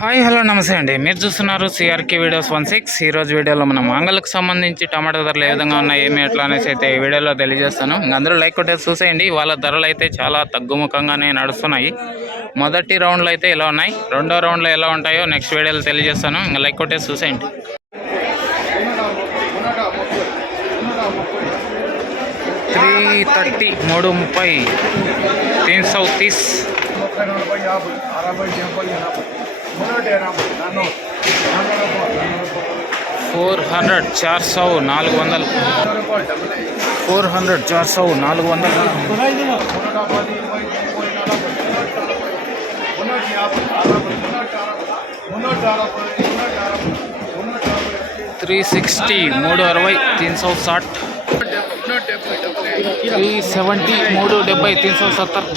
Hi hello నమస్తే అండి. మీరు చూస్తున్నారు సిఆర్కే వీడియోస్ వన్ సిక్స్ ఈరోజు వీడియోలో మనం మంగళకు సంబంధించి టమాటా ధరలు ఏ విధంగా ఉన్నాయి ఏమి ఎట్లా అనేసి అయితే ఈ వీడియోలో తెలియజేస్తాను. అందరూ లైక్ కొట్టేసి చూసేయండి. వాళ్ళ ధరలు అయితే చాలా తగ్గుముఖంగానే నడుస్తున్నాయి. మొదటి రౌండ్లో అయితే ఇలా ఉన్నాయి రెండో రౌండ్లో ఎలా ఉంటాయో నెక్స్ట్ వీడియోలో తెలియజేస్తాను. ఇంకా లైక్ కొట్టేసి చూసేయండి. త్రీ థర్టీ మూడు ముప్పై తీన్ సౌ తీస్ ఫోర్ హండ్రెడ్ చార్ సౌ నాలుగు వందలు. ఫోర్ హండ్రెడ్ చార్ సౌ నాలుగు వందలు. త్రీ సిక్స్టీ మూడు అరవై తీన్ సౌ సాట్. త్రీ సెవెంటీ మూడు డెబ్బై తీన్ సౌ సత్తర్.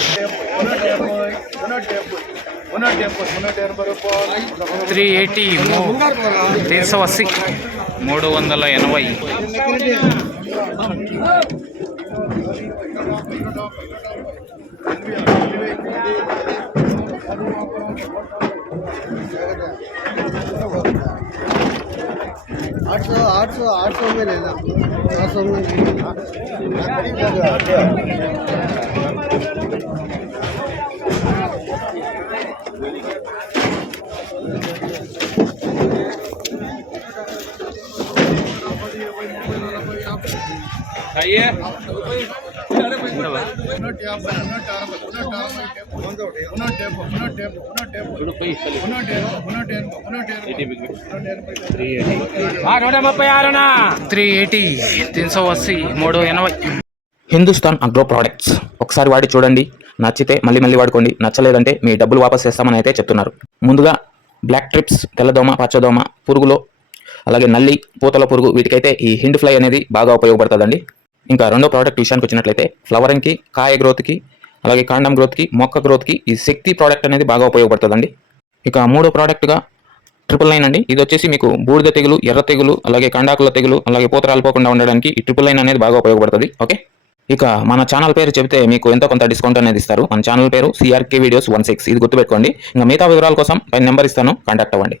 త్రీ ఎయిటీ తీన్ సౌ అస్సీ మూడు వందల ఎనభై आठ सौ आठ सौ आठ सौ में लेना नौ सौ में మున్నూట ఎనభై మున్నూట ఎనభై త్రీ ఎయిటీ తీన్ సౌ అస్సీ మూడు ఎనభై. Hindustan agro products. ఒకసారి వాడి చూడండి. నచ్చితే మళ్ళీ మళ్ళీ వాడుకోండి. నచ్చలేదంటే మీ డబ్బులు వాపస్ చేస్తామని అయితే చెప్తున్నారు. ముందుగా బ్లాక్ ట్రిప్స్ తెల్లదోమ పచ్చదోమ పురుగులో అలాగే నల్లి పూతల పురుగు వీటికైతే ఈ హిండ్ ఫ్లై అనేది బాగా ఉపయోగపడుతుందండి. ఇంకా రెండో ప్రోడక్ట్ విషయానికి వచ్చినట్లయితే ఫ్లవరింగ్కి కాయ గ్రోత్కి అలాగే కాండం గ్రోత్కి మొక్క గ్రోత్కి ఈ శక్తి ప్రోడక్ట్ అనేది బాగా ఉపయోగపడుతుందండి. ఇక మూడో ప్రోడక్ట్గా ట్రిపుల్ నైన్ అండి. ఇది వచ్చేసి మీకు బూడిద తెగులు ఎర్ర తెగులు అలాగే కండాకుల తెగులు అలాగే పూత రాలిపోకుండా ఉండడానికి ఈ ట్రిపుల్ నైన్ అనేది బాగా ఉపయోగపడుతుంది. ఓకే? ఇక మన ఛానల్ పేరు చెబితే మీకు ఎంతో కొంత డిస్కౌంట్ అనేది ఇస్తారు. మన ఛానల్ పేరు సిఆర్కే వీడియోస్ వన్ సిక్స్ ఇది గుర్తుపెట్టుకోండి. ఇంకా మిగతా వివరాల కోసం పైన నెంబర్ ఇస్తాను. కాంటాక్ట్ అవ్వండి.